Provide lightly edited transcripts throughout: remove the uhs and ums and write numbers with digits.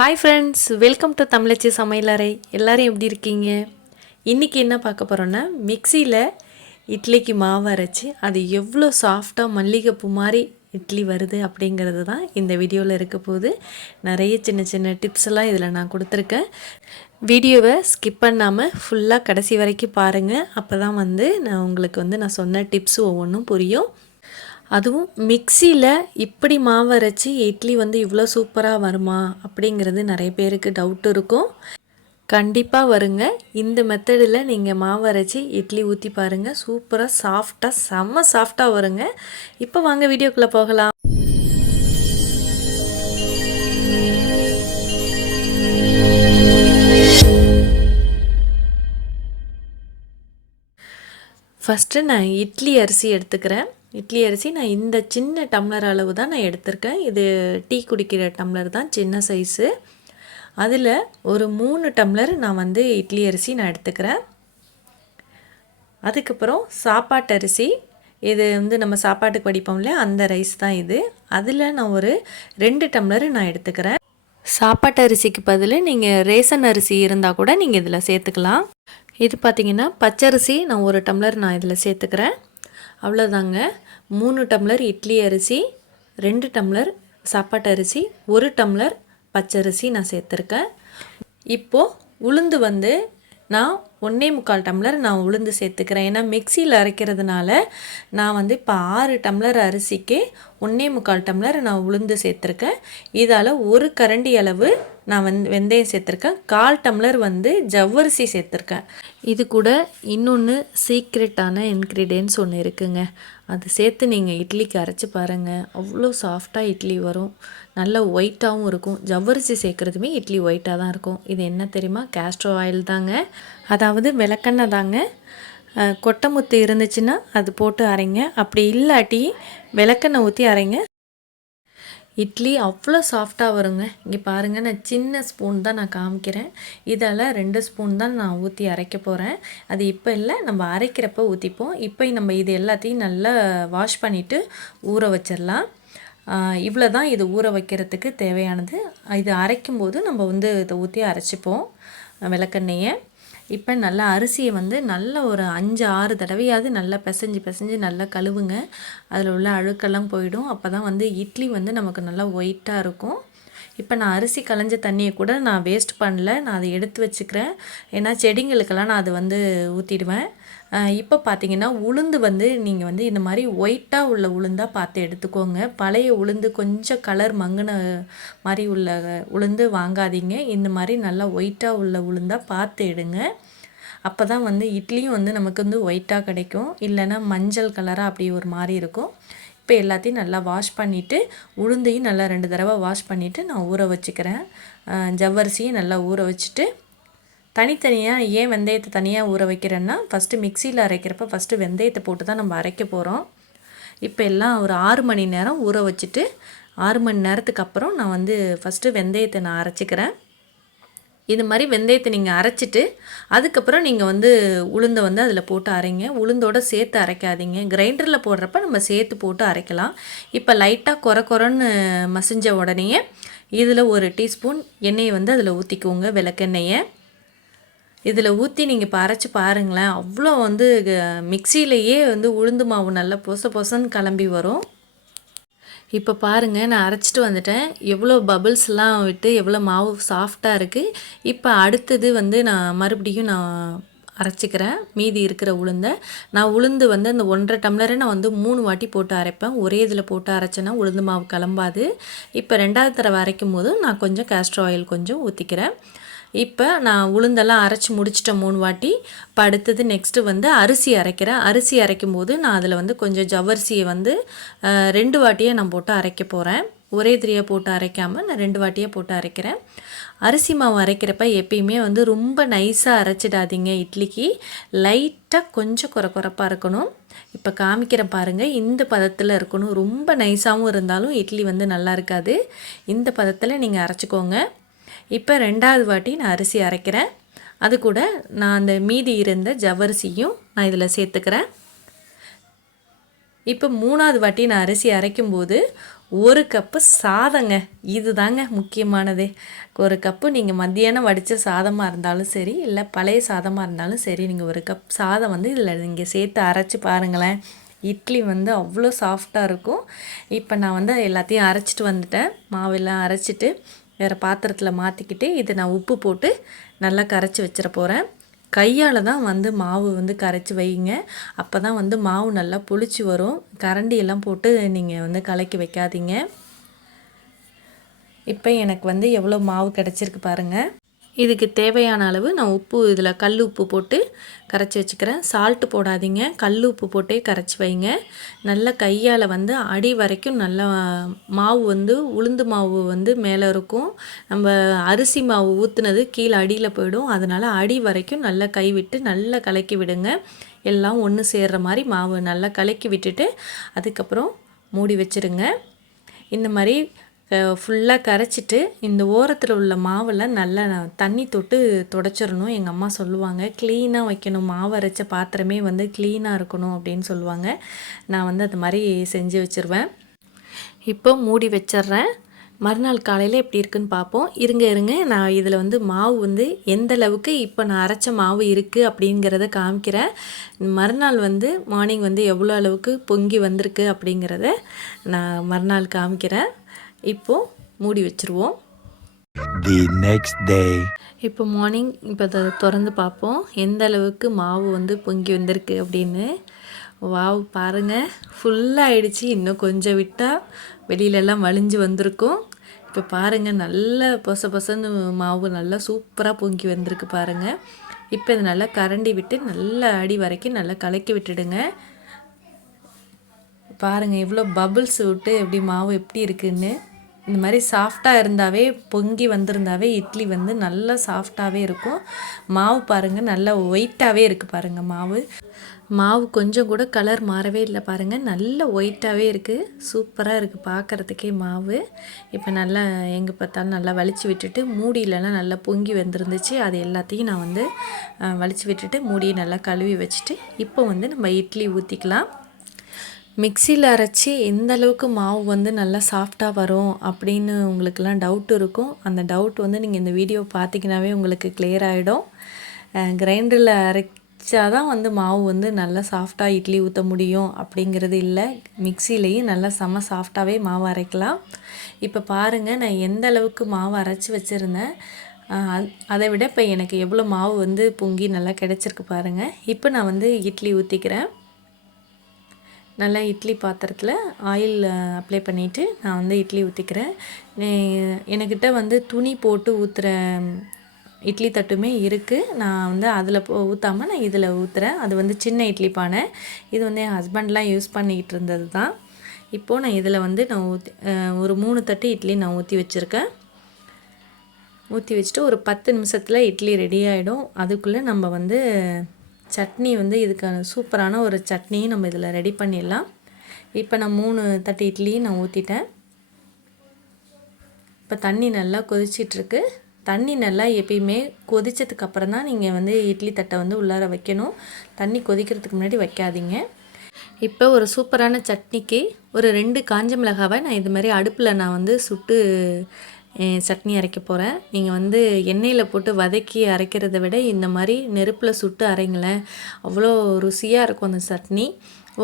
Hi friends, welcome to தமிழச்சி சமையலறை. எல்லோரும் எப்படி இருக்கீங்க? இன்றைக்கி என்ன பார்க்க போகிறோன்னா, மிக்சியில் இட்லிக்கு மாவு அரைச்சி அது எவ்வளோ சாஃப்டாக மல்லிகைப்பூ மாதிரி இட்லி வருது அப்படிங்கிறது தான் இந்த வீடியோவில் இருக்க போகுது. நிறைய சின்ன சின்ன டிப்ஸ் எல்லாம் இதில் நான் கொடுத்துருக்கேன். வீடியோவை ஸ்கிப் பண்ணாமல் ஃபுல்லாக கடைசி வரைக்கும் பாருங்கள். அப்போ தான் நான் உங்களுக்கு நான் சொன்ன டிப்ஸ் ஒவ்வொன்றும் புரியும். அதுவும் மிக்சியில் இப்படி மாவு அரைச்சி இட்லி இவ்வளோ சூப்பராக வருமா அப்படிங்கிறது நிறைய பேருக்கு டவுட் இருக்கும். கண்டிப்பாக வருங்க. இந்த மெத்தடில் நீங்கள் மாவு அரைச்சி இட்லி ஊற்றி பாருங்கள். சூப்பராக சாஃப்டாக செம்ம சாஃப்டாக வருங்க. இப்போ வாங்க வீடியோக்குள்ளே போகலாம். ஃபஸ்ட்டு நான் இட்லி அரிசி எடுத்துக்கிறேன். இட்லி அரிசி நான் இந்த சின்ன டம்ளர் அளவு தான் நான் எடுத்திருக்கேன். இது டீ குடிக்கிற டம்ளர் தான், சின்ன சைஸு. அதில் ஒரு 3 டம்ளர் நான் இட்லி அரிசி நான் எடுத்துக்கிறேன். அதுக்கப்புறம் சாப்பாட்டு அரிசி, இது நம்ம சாப்பாட்டுக்கு வடிப்போம் இல்லையா, அந்த ரைஸ் தான் இது. அதில் நான் ஒரு 2 டம்ளர் நான் எடுத்துக்கிறேன். சாப்பாட்டு அரிசிக்கு பதில் நீங்கள் ரேசன் அரிசி இருந்தால் கூட நீங்கள் இதில் சேர்த்துக்கலாம். இது பார்த்திங்கன்னா பச்சரிசி நான் 1 டம்ளர் நான் இதில் சேர்த்துக்கிறேன். அவ்வளோதாங்க. 3 டம்ளர் இட்லி அரிசி, 2 டம்ளர் சாப்பாட்டு அரிசி, 1 டம்ளர் பச்சரிசி நான் சேர்த்துருக்கேன். இப்போது உளுந்து நான் 1.25 டம்ளர் நான் உளுந்து சேர்த்துக்கிறேன். ஏன்னா மிக்சியில் அரைக்கிறதுனால நான் இப்போ 6 டம்ளர் அரிசிக்கு 1.25 டம்ளர் நான் உளுந்து சேர்த்துருக்கேன். இதால் 1 கரண்டி அளவு நான் வெந்தயம் சேர்த்துருக்கேன். 1/4 டம்ளர் ஜவ்வரிசி சேர்த்துருக்கேன். இது கூட இன்னொன்று சீக்ரெட்டான இன்க்ரீடியன்ட்ஸ் ஒன்று இருக்குங்க. அது சேர்த்து நீங்கள் இட்லிக்கு அரைச்சி பாருங்கள். அவ்வளோ சாஃப்டாக இட்லி வரும், நல்ல ஒயிட்டாகவும் இருக்கும். ஜவ்வரிசி சேர்க்குறதுமே இட்லி ஒயிட்டாக தான் இருக்கும். இது என்ன தெரியுமா? கேஸ்ட்ரோ ஆயில் தாங்க, அதாவது விளக்கெண்ணெய் தாங்க. கொட்டை முத்து இருந்துச்சுன்னா அது போட்டு அரைங்க. அப்படி இல்லாட்டி விளக்கெண்ணெய் ஊற்றி அரைங்க. இட்லி அவ்வளோ சாஃப்டாக வருங்க. இங்கே பாருங்கள், நான் சின்ன ஸ்பூன் தான் நான் காமிக்கிறேன். இதால் 2 ஸ்பூன் தான் நான் ஊற்றி அரைக்க போகிறேன். அது இப்போ இல்லை, நம்ம அரைக்கிறப்ப ஊற்றிப்போம். இப்போ நம்ம இது எல்லாத்தையும் நல்லா வாஷ் பண்ணிவிட்டு ஊற வச்சிடலாம். இவ்வளோ தான் இது ஊற வைக்கிறதுக்கு தேவையானது. இது அரைக்கும்போது நம்ம இதை ஊற்றி அரைச்சிப்போம் விளக்கெண்ணெயை. இப்போ நல்லா அரிசியை நல்லா ஒரு 5-6 தடவையாவது நல்லா பிசைஞ்சு நல்லா கழுவுங்க. அதில் உள்ள அழுக்கெல்லாம் போயிடும். அப்போ தான் இட்லி நமக்கு நல்லா ஒயிட்டாக இருக்கும். இப்போ நான் அரிசி களைஞ்ச தண்ணியை கூட நான் வேஸ்ட் பண்ணல, நான் அதை எடுத்து வச்சுக்கிறேன். ஏன்னா செடிங்களுக்கெல்லாம் நான் அது ஊற்றிடுவேன். இப்போ பார்த்தீங்கன்னா உளுந்து நீங்கள் இந்த மாதிரி ஒயிட்டாக உள்ள உளுந்தாக பார்த்து எடுத்துக்கோங்க. பழைய உளுந்து கொஞ்சம் கலர் மங்கின மாதிரி உள்ள உளுந்து வாங்காதீங்க. இந்த மாதிரி நல்லா ஒயிட்டாக உள்ள உளுந்தாக பார்த்து எடுங்க. அப்போ தான் இட்லியும் நமக்கு ஒயிட்டாக கிடைக்கும். இல்லைன்னா மஞ்சள் கலராக அப்படி ஒரு மாதிரி இருக்கும். இப்போ எல்லாத்தையும் நல்லா வாஷ் பண்ணிவிட்டு உளுந்தையும் நல்லா 2 தடவை வாஷ் பண்ணிவிட்டு நான் ஊற வச்சுக்கிறேன். ஜவ்வரிசியும் நல்லா ஊற வச்சுட்டு தனித்தனியாக ஏன் வெந்தயத்தை தனியாக ஊற வைக்கிறேன்னா, ஃபஸ்ட்டு மிக்சியில் அரைக்கிறப்ப ஃபஸ்ட்டு வெந்தயத்தை போட்டு தான் நம்ம அரைக்க போகிறோம். இப்போ எல்லாம் ஒரு 6 மணி நேரம் ஊற வச்சுட்டு 6 மணி நேரத்துக்கு அப்புறம் நான் ஃபஸ்ட்டு வெந்தயத்தை நான் அரைச்சிக்கிறேன். இது மாதிரி வெந்தயத்தை நீங்கள் அரைச்சிட்டு அதுக்கப்புறம் நீங்கள் உளுந்தை அதில் போட்டு அரைங்க. உளுந்தோடு சேர்த்து அரைக்காதீங்க. கிரைண்டரில் போடுறப்ப நம்ம சேர்த்து போட்டு அரைக்கலாம். இப்போ லைட்டாக கொரன்னு மசிஞ்ச உடனே இதில் 1 டீஸ்பூன் எண்ணெயை அதில் ஊற்றிக்கோங்க, விளக்கெண்ணெயை. இதில் ஊற்றி நீங்கள் இப்போ அரைச்சி பாருங்களேன். அவ்வளோ மிக்சியிலேயே உளுந்து மாவு நல்லா பொசன்னு கிளம்பி வரும். இப்போ பாருங்கள், நான் அரைச்சிட்டு வந்துட்டேன். எவ்வளோ பபிள்ஸ்லாம் விட்டு எவ்வளோ மாவு சாஃப்டாக இருக்குது. இப்போ அடுத்தது நான் மறுபடியும் நான் அரைச்சிக்கிறேன் மீதி இருக்கிற உளுந்தை. நான் உளுந்து அந்த 1.5 டம்ளரை நான் 3 வாட்டி போட்டு அரைப்பேன். ஒரே இதில் போட்டு அரைச்சேன்னா உளுந்து மாவு கிளம்பாது. இப்போ 2வது தடவை அரைக்கும் போது நான் கொஞ்சம் கேஸ்ட்ரோ ஆயில் கொஞ்சம் ஊற்றிக்கிறேன். இப்போ நான் உளுந்தெல்லாம் அரைச்சி முடிச்சிட்டேன் 3 வாட்டி. இப்போ அடுத்தது நெக்ஸ்ட்டு அரிசி அரைக்கிறேன். அரிசி அரைக்கும் போது நான் அதில் கொஞ்சம் ஜவ்வரிசியை 2 வாட்டியாக நான் போட்டு அரைக்க போகிறேன். ஒரே திரியாக போட்டு அரைக்காமல் நான் 2 வாட்டியாக போட்டு அரைக்கிறேன். அரிசி மாவு அரைக்கிறப்ப எப்பயுமே ரொம்ப நைஸாக அரைச்சிடாதீங்க. இட்லிக்கு லைட்டாக கொஞ்சம் கொரப்பாக இருக்கணும். இப்போ காமிக்கிறேன் பாருங்கள், இந்த பதத்தில் இருக்கணும். ரொம்ப நைஸாகவும் இருந்தாலும் இட்லி நல்லா இருக்காது. இந்த பதத்தில் நீங்கள் அரைச்சிக்கோங்க. இப்போ 2வது வாட்டி நான் அரிசி அரைக்கிறேன். அது கூட நான் அந்த மீதி இருந்த ஜவ்வரிசியும் நான் இதில் சேர்த்துக்கிறேன். இப்போ 3வது வாட்டி நான் அரிசி அரைக்கும்போது 1 கப்பு சாதங்க. இது தாங்க முக்கியமானதே. 1 கப்பு நீங்கள் மத்தியானம் வடித்த சாதமாக இருந்தாலும் சரி, இல்லை பழைய சாதமாக இருந்தாலும் சரி, நீங்கள் 1 கப் சாதம் வந்து இதில் நீங்கள் சேர்த்து அரைச்சி பாருங்களேன். இட்லி வந்து அவ்வளோ சாஃப்டாக இருக்கும். இப்போ நான் வந்து எல்லாத்தையும் அரைச்சிட்டு வந்துட்டேன். மாவெல்லாம் அரைச்சிட்டு வேறு பாத்திரத்தில் மாற்றிக்கிட்டு இதை நான் உப்பு போட்டு நல்லா கரைச்சி வச்சிட போகிறேன். கையால் தான் வந்து மாவு வந்து கரைச்சி வைங்க. அப்போ தான் வந்து மாவு நல்லா புளிச்சு வரும். கரண்டியெல்லாம் போட்டு நீங்கள் வந்து கலக்கி வைக்காதீங்க. இப்போ எனக்கு வந்து எவ்வளோ மாவு கிடச்சிருக்கு பாருங்கள். இதுக்கு தேவையான அளவு நான் உப்பு இதில் கல் உப்பு போட்டு கரைச்சி வச்சுக்கிறேன். சால்ட்டு போடாதீங்க, கல் உப்பு போட்டே கரைச்சி வைங்க. நல்லா கையால் வந்து அடி வரைக்கும் நல்லா மாவு வந்து உளுந்து மாவு வந்து மேலே இருக்கும். நம்ம அரிசி மாவு ஊற்றுனது கீழே அடியில் போயிடும். அதனால் அடி வரைக்கும் நல்லா கை விட்டு நல்லா கலக்கி விடுங்க. எல்லாம் ஒன்று சேர்கிற மாதிரி மாவு நல்லா கலக்கி விட்டுட்டு அதுக்கப்புறம் மூடி வச்சுருங்க. இந்த மாதிரி ஃபுல்லாக கரைச்சிட்டு இந்த ஓரத்தில் உள்ள மாவெல்லாம் நல்லா தண்ணி தொட்டு துடைச்சிடணும். எங்கள் அம்மா சொல்லுவாங்க, க்ளீனாக வைக்கணும், மாவு அரைச்ச பாத்திரமே வந்து க்ளீனாக இருக்கணும் அப்படின்னு சொல்லுவாங்க. நான் வந்து அது மாதிரி செஞ்சு வச்சுருவேன். இப்போ மூடி வச்சிட்றேன். மறுநாள் காலையில் எப்படி இருக்குன்னு பார்ப்போம். இருங்க நான் இதில் வந்து மாவு வந்து எந்த அளவுக்கு இப்போ நான் அரைச்ச மாவு இருக்குது அப்படிங்கிறத காமிக்கிறேன். மறுநாள் வந்து மார்னிங் வந்து எவ்வளோ அளவுக்கு பொங்கி வந்திருக்கு அப்படிங்கிறத நான் மறுநாள் காமிக்கிறேன். இப்போது மூடி வச்சுருவோம். The next day. இப்போ மார்னிங் இப்போ அதை திறந்து பார்ப்போம் எந்த அளவுக்கு மாவு வந்து பொங்கி வந்திருக்கு அப்படின்னு. வாவ் பாருங்கள், ஃபுல்லாகிடுச்சு. இன்னும் கொஞ்சம் விட்டால் வெளியிலெல்லாம் வலிஞ்சு வந்திருக்கும். இப்போ பாருங்கள், நல்ல பொசன்னு மாவு நல்லா சூப்பராக பொங்கி வந்திருக்கு பாருங்கள். இப்போ இது நல்லா கரண்டி விட்டு நல்லா அடி வரைக்கும் நல்லா கலக்கி விட்டுடுங்க. பாருங்கள் எவ்வளோ பபுள்ஸ் விட்டு எப்படி மாவு எப்படி இருக்குன்னு. இந்த மாதிரி சாஃப்டாக இருந்தாவே பொங்கி வந்திருந்தாவே இட்லி வந்து நல்லா சாஃப்டாகவே இருக்கும். மாவு பாருங்கள் நல்லா ஒயிட்டாகவே இருக்குது பாருங்கள். மாவு கொஞ்சம் கூட கலர் மாறவே இல்லை பாருங்கள், நல்ல ஒயிட்டாகவே இருக்குது. சூப்பராக இருக்குது பார்க்குறதுக்கே மாவு. இப்போ நல்லா எங்கே பார்த்தாலும் நல்லா வலிச்சு விட்டுட்டு மூடியிலலாம் நல்லா பொங்கி வந்துருந்துச்சு. அது எல்லாத்தையும் நான் வந்து வலிச்சு விட்டுட்டு மூடியை நல்லா கழுவி வச்சுட்டு இப்போ வந்து நம்ம இட்லி ஊற்றிக்கலாம். மிக்சியில் அரைச்சி எந்த அளவுக்கு மாவு வந்து நல்லா சாஃப்டாக வரும் அப்படின்னு உங்களுக்கெல்லாம் டவுட் இருக்கும். அந்த டவுட் வந்து நீங்கள் இந்த வீடியோ பார்த்திங்கனாவே உங்களுக்கு கிளியர் ஆகிடும். கிரைண்டரில் அரைச்சா தான் வந்து மாவு வந்து நல்லா சாஃப்டாக இட்லி ஊற்ற முடியும் அப்படிங்கிறது இல்லை. மிக்சிலேயும் நல்லா செம்ம சாஃப்டாகவே மாவு அரைக்கலாம். இப்போ பாருங்கள், நான் எந்த அளவுக்கு மாவு அரைச்சி வச்சுருந்தேன், அதை விட இப்போ எனக்கு எவ்வளோ மாவு வந்து பொங்கி நல்லா கிடச்சிருக்கு பாருங்கள். இப்போ நான் வந்து இட்லி ஊற்றிக்கிறேன். நல்லா இட்லி பாத்திரத்தில் ஆயில் அப்ளை பண்ணிவிட்டு நான் வந்து இட்லி ஊற்றிக்கிறேன். என்கிட்ட வந்து துணி போட்டு ஊற்றுற இட்லி தட்டுமே இருக்குது. நான் வந்து அதில் ஊற்றாமல் நான் இதில் ஊற்றுறேன். அது வந்து சின்ன இட்லி பானை. இது வந்து என் ஹஸ்பண்ட்லாம் யூஸ் பண்ணிக்கிட்டு இருந்தது தான். இப்போது நான் இதில் வந்து நான் ஒரு 3 தட்டு இட்லி நான் ஊற்றி வச்சுருக்கேன். ஊற்றி வச்சுட்டு ஒரு 10 நிமிஷத்தில் இட்லி ரெடி ஆகிடும். அதுக்குள்ளே நம்ம வந்து சட்னி வந்து இதுக்கான சூப்பரான ஒரு சட்னியும் நம்ம இதில் ரெடி பண்ணிடலாம். இப்போ நான் 3 தட்டு இட்லியும் நான் ஊற்றிட்டேன். இப்போ தண்ணி நல்லா கொதிச்சிட்ருக்கு. தண்ணி நல்லா எப்பயுமே கொதித்ததுக்கப்புறம் தான் நீங்கள் வந்து இட்லி தட்டை வந்து உள்ளார வைக்கணும். தண்ணி கொதிக்கிறதுக்கு முன்னாடி வைக்காதீங்க. இப்போ ஒரு சூப்பரான சட்னிக்கு ஒரு 2 காஞ்ச மிளகாவை நான் இது மாதிரி அடுப்பில் நான் வந்து சுட்டு சட்னி அரைக்க போகிறேன். நீங்கள் வந்து எண்ணெயில் போட்டு வதக்கி அரைக்கிறத விட இந்த மாதிரி நெருப்பில் சுட்டு அரைங்களேன், அவ்வளோ ருசியாக இருக்கும் அந்த சட்னி.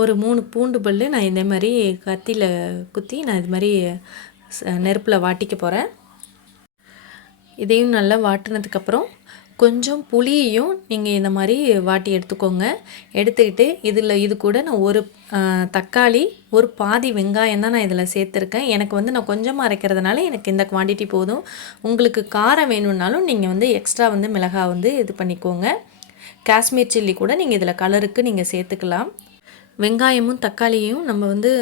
ஒரு 3 பூண்டு பல் நான் இந்த மாதிரி கத்தியில் குத்தி நான் இது மாதிரி நெருப்பில் வாட்டிக்க போகிறேன். இதையும் நல்லா வாட்டினதுக்கப்புறம் கொஞ்சம் புளியையும் நீங்கள் இந்த மாதிரி வாட்டி எடுத்துக்கோங்க. எடுத்துக்கிட்டு இது கூட நான் ஒரு தக்காளி, ஒரு பாதி வெங்காயம் தான் நான் இதில் சேர்த்துருக்கேன். எனக்கு வந்து நான் கொஞ்சமாக அரைக்கிறதுனால எனக்கு இந்த குவான்டிட்டி போதும். உங்களுக்கு காரம் வேணும்னாலும் நீங்கள் வந்து எக்ஸ்ட்ரா வந்து மிளகாய் வந்து இது பண்ணிக்கோங்க. காஷ்மீர் சில்லி கூட நீங்கள் இதில் கலருக்கு நீங்கள் சேர்த்துக்கலாம். வெங்காயமும் தக்காளியும் நம்ம வந்து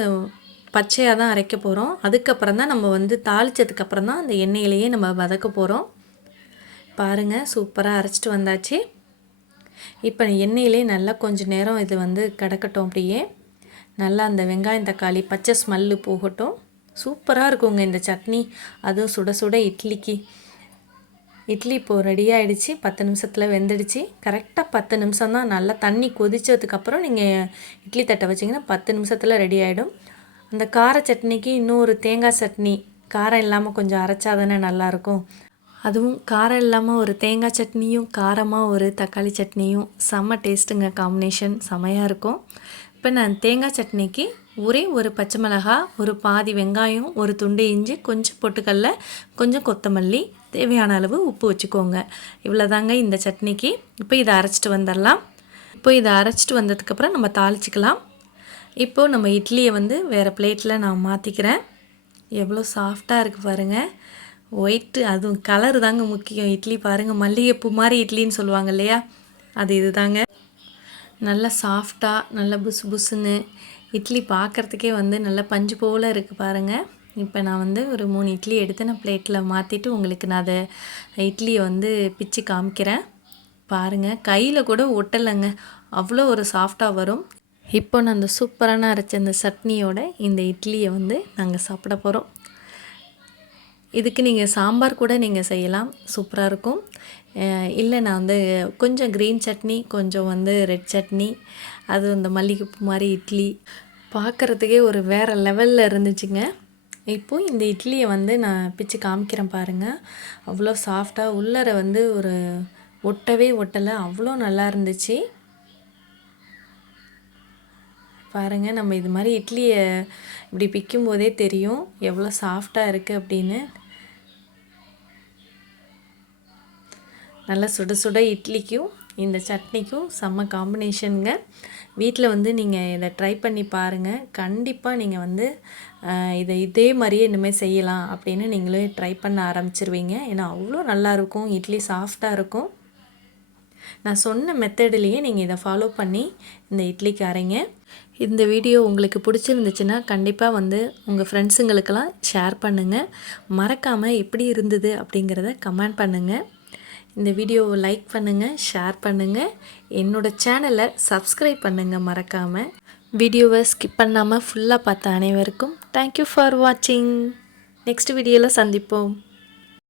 பச்சையாக தான் அரைக்க போகிறோம். அதுக்கப்புறம் தான் நம்ம வந்து தாளித்ததுக்கப்புறம் தான் அந்த எண்ணெயிலேயே நம்ம வதக்க போகிறோம். பாருங்கள், சூப்பராக அரைச்சிட்டு வந்தாச்சு. இப்போ எண்ணெயிலே நல்லா கொஞ்சம் நேரம் இது வந்து கிடக்கட்டும். அப்படியே நல்லா அந்த வெங்காயம் தக்காளி பச்சை ஸ்மெல்லு போகட்டும். சூப்பராக இருக்குங்க இந்த சட்னி, அதுவும் சுட சுட இட்லிக்கு. இட்லி இப்போது ரெடி ஆகிடுச்சு. 10 நிமிஷத்தில் வெந்துடுச்சு. கரெக்டாக 10 நிமிஷம் தான். நல்லா தண்ணி கொதித்ததுக்கப்புறம் நீங்கள் இட்லி தட்டை வச்சிங்கன்னா 10 நிமிஷத்தில் ரெடி ஆகிடும். அந்த கார சட்னிக்கு இன்னும் ஒரு தேங்காய் சட்னி காரம் இல்லாமல் கொஞ்சம் அரைச்சா தானே நல்லாயிருக்கும். அதுவும் காரம் இல்லாமல் ஒரு தேங்காய் சட்னியும் காரமாக ஒரு தக்காளி சட்னியும் செம்ம டேஸ்ட்டுங்க. காம்பினேஷன் செமையாக இருக்கும். இப்போ நான் தேங்காய் சட்னிக்கு ஒரே ஒரு பச்சை மிளகா, ஒரு பாதி வெங்காயம், ஒரு துண்டு இஞ்சி, கொஞ்சம் பொட்டுக்கடலை, கொஞ்சம் கொத்தமல்லி, தேவையான அளவு உப்பு வச்சுக்கோங்க. இவ்வளோதாங்க இந்த சட்னிக்கு. இப்போ இதை அரைச்சிட்டு வந்துடலாம். இப்போ இதை அரைச்சிட்டு வந்ததுக்கப்புறம் நம்ம தாளிச்சிக்கலாம். இப்போது நம்ம இட்லியை வேறு பிளேட்டில் நான் மாற்றிக்கிறேன். எவ்வளோ சாஃப்டாக இருக்குது பாருங்கள். ஒயிட்டு, அதுவும் கலரு தாங்க முக்கியம். இட்லி பாருங்கள், மல்லிகைப்பூ மாதிரி இட்லின்னு சொல்லுவாங்க இல்லையா, அது இது தாங்க. நல்லா சாஃப்டாக, நல்லா புசு புசுன்னு இட்லி பார்க்குறதுக்கே நல்லா பஞ்சு போல் இருக்குது பாருங்கள். இப்போ நான் ஒரு 3 இட்லி எடுத்து நான் பிளேட்டில் மாற்றிட்டு உங்களுக்கு நான் அதை இட்லியை பிச்சு காமிக்கிறேன். பாருங்கள், கையில் கூட ஒட்டலைங்க, அவ்வளோ ஒரு சாஃப்டாக வரும். இப்போ நான் அந்த சூப்பரான அரைச்ச அந்த சட்னியோட இந்த இட்லியை நாங்கள் சாப்பிட போகிறோம். இதுக்கு நீங்கள் சாம்பார் கூட நீங்கள் செய்யலாம், சூப்பராக இருக்கும். இல்லை நான் கொஞ்சம் க்ரீன் சட்னி, கொஞ்சம் ரெட் சட்னி, அது அந்த மல்லிகைப்பூ மாதிரி இட்லி பார்க்குறதுக்கே ஒரு வேறு லெவலில் இருந்துச்சுங்க. இப்போது இந்த இட்லியை நான் பிச்சு காமிக்கிறேன் பாருங்கள். அவ்வளோ சாஃப்டாக உள்ளர ஒரு ஒட்டவே ஒட்டலை, அவ்வளோ நல்லா இருந்துச்சு பாருங்கள். நம்ம இது மாதிரி இட்லியை இப்படி பிக்கும் போதே தெரியும் எவ்வளோ சாஃப்டாக இருக்குது அப்படின்னு. நல்லா சுட சுட இட்லிக்கும் இந்த சட்னிக்கும் செம்ம காம்பினேஷனுங்க. வீட்டில் நீங்கள் இதை ட்ரை பண்ணி பாருங்கள். கண்டிப்பாக நீங்கள் இதை இதே மாதிரியே இனிமேல் செய்யலாம் அப்படின்னு நீங்களே ட்ரை பண்ண ஆரம்பிச்சிருவீங்க. ஏன்னா அவ்வளோ நல்லாயிருக்கும், இட்லி சாஃப்டாக இருக்கும். நான் சொன்ன மெத்தட்லேயே நீங்கள் இதை ஃபாலோ பண்ணி இந்த இட்லிக்கு அரைங்க. இந்த வீடியோ உங்களுக்கு பிடிச்சிருந்துச்சுன்னா கண்டிப்பாக உங்கள் ஃப்ரெண்ட்ஸுங்களுக்கெல்லாம் ஷேர் பண்ணுங்கள். மறக்காமல் எப்படி இருந்தது அப்படிங்கிறத கமெண்ட் பண்ணுங்கள். இந்த வீடியோவை லைக் பண்ணுங்கள், ஷேர் பண்ணுங்கள். என்னோடய சேனலை சப்ஸ்கிரைப் பண்ணுங்கள் மறக்காமல். வீடியோவை ஸ்கிப் பண்ணாமல் ஃபுல்லாக பார்த்த அனைவருக்கும் தேங்க்யூ ஃபார் வாட்சிங். நெக்ஸ்ட் வீடியோவில் சந்திப்போம்.